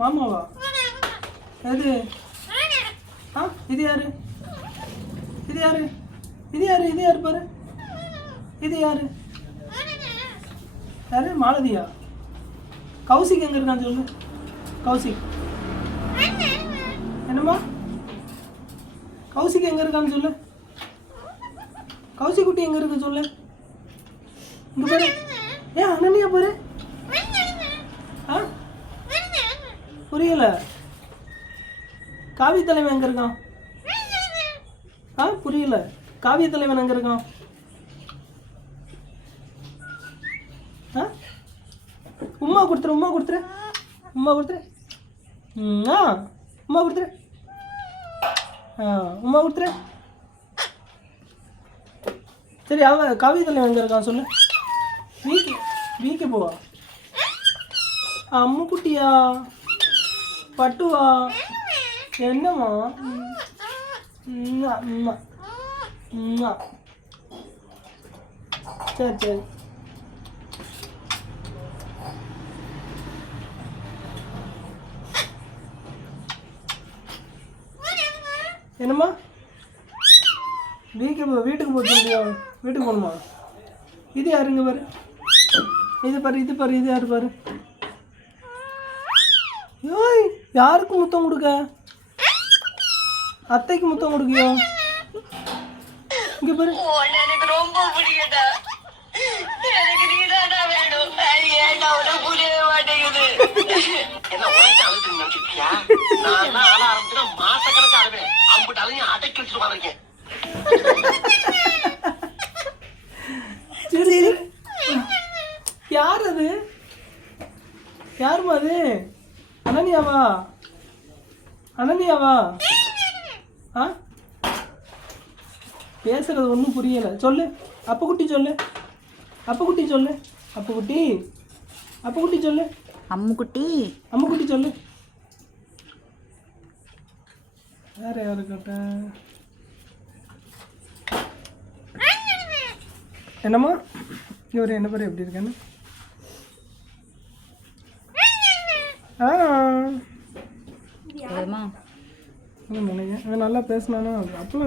மாமாவா? எது? ஆ இது யாரு? இது யாரு? இது யாரு? இது யாரு பாரு? இது யாரு? யாரு? மாலதியா? கௌசிக் எங்க இருக்கான்னு சொல்லு. கௌசிக் என்னம்மா? கௌசிக் எங்க இருக்கான்னு சொல்லு. கௌசிக் குட்டி எங்க இருக்கு சொல்லு. இங்க பாரு. ஏன் அனன்யா பாரு. ஆ புரியல. காவிய தலைவன் எங்க இருக்கான்? ஆ புரியல. காவிய தலைவன் எங்க இருக்கான்? ஆ உம்மா கொடுத்துரு, உம்மா கொடுத்துரு, உம்மா கொடுத்துரு. ஆ உம்மா கொடுத்துரு. ஆ உம்மா கொடுத்துரு. சரி அவன் காவிய தலைவன் எங்க இருக்கான் சொல்லு. வீக்கு வீக்கு போவா. அம்மு குட்டியா? பட்டுவா? என்னம்மா? அம்மா அம்மா. சரி சரி. என்னம்மா? வீட்டுக்கு போக சொல்லியா? வீட்டுக்கு போகணுமா? இது யாருங்க பாரு. இது பாரு, இது பாரு, இது யாரு பாரு. ஏய் யாருக்கு முத்தம் கொடுக்க? அத்தைக்கு முத்தம் கொடுக்கியோ? இங்க பாரு. எனக்கு ரொம்ப பிடிக்கடா. எனக்கு நீதானா வேணும். ஏன்டா உனக்கு புரியவே மாட்டேங்குது. என்ன உனக்கு அழுது நினைச்சிட்டியா? நான் அழ ஆரம்பிச்சுன்னா மாசக்கணக்கு அழுவேன். அம்பிட்டு அழுகையும் அடக்கி வச்சுட்டு வந்திருக்கேன். சரி யார் அது? யாருமா அது? அனன்யாவா? அனன்யாவா? ஆ பேசுறது ஒன்றும் புரியலை. சொல்லு அப்புக்குட்டி சொல்லு. அப்புக்குட்டி சொல்லு. அப்புக்குட்டி அப்புக்குட்டி சொல்லு. அம்முக்குட்டி அம்முக்குட்டி சொல்லு. வேற யாரு கேட்ட? என்னம்மா? இவர் என்ன பேர் எப்படி இருக்கேன்னு? ஆ நினைக்கிறேன் நல்லா பேசினானா அப்பெல்லாம்